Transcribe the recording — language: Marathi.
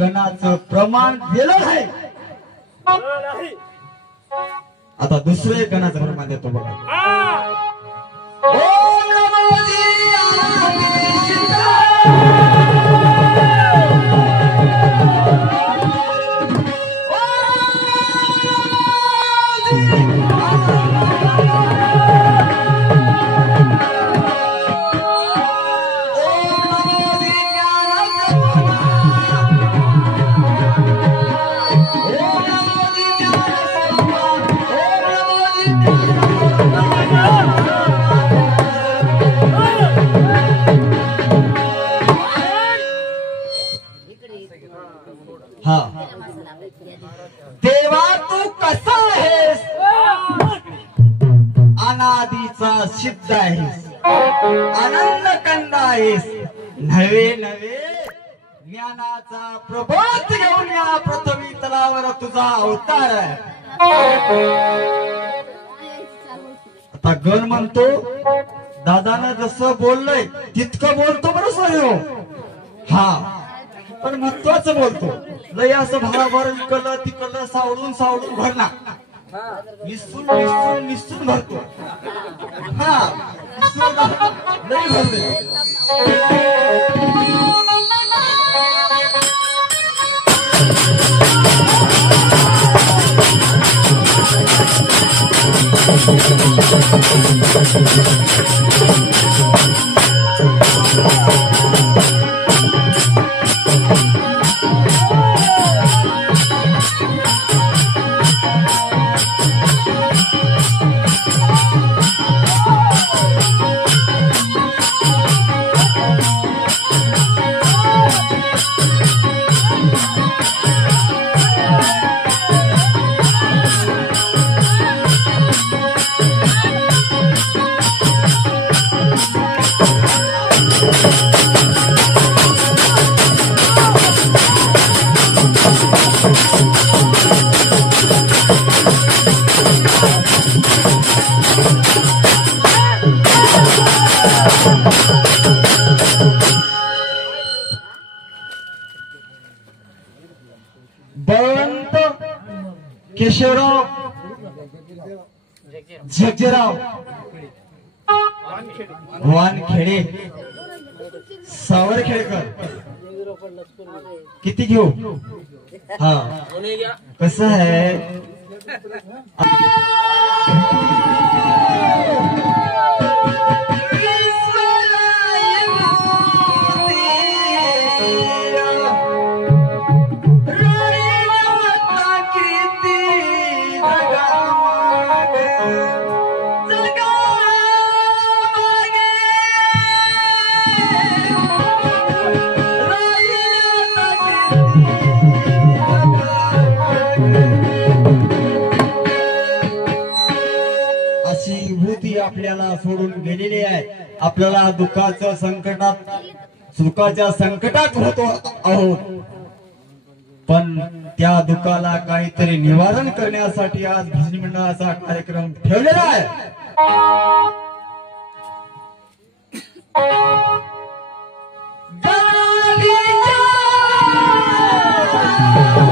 गणाचं प्रमाण दिलं आहे. आता दुसरे गणाचं प्रमाण देतो बघा. ओम नमो देवा तू कसा आहेस? अनादीचा सिद्ध आहेस, आनंद कंद आहेस, नवे नवे ज्ञानाचा प्रभात घेऊन या पृथ्वी तलावर तुझा अवतार आहे. आता गण म्हणतो दादानं जसं बोललंय तितकं बोलतो बरं सोयो. हा पण महत्वाचं बोलतो. लय असं भराभर इकडलं तिकडलं सावडून सावडून भरणार, निसून निसून निसून भरतो. हा लय भरले. बळवंत केशवराव जगजेराव वानखेडे सावरखेडकर. किती घेऊ? हा कसं आहे आपल्याला सोडून गेलेली आहे. आपल्याला दुःखाच्या संकटात सुखाच्या संकटात होतो आहोत, पण त्या दुःखाला काहीतरी निवारण करण्यासाठी आज भजनी मंडळाचा कार्यक्रम ठेवलेला आहे. Jai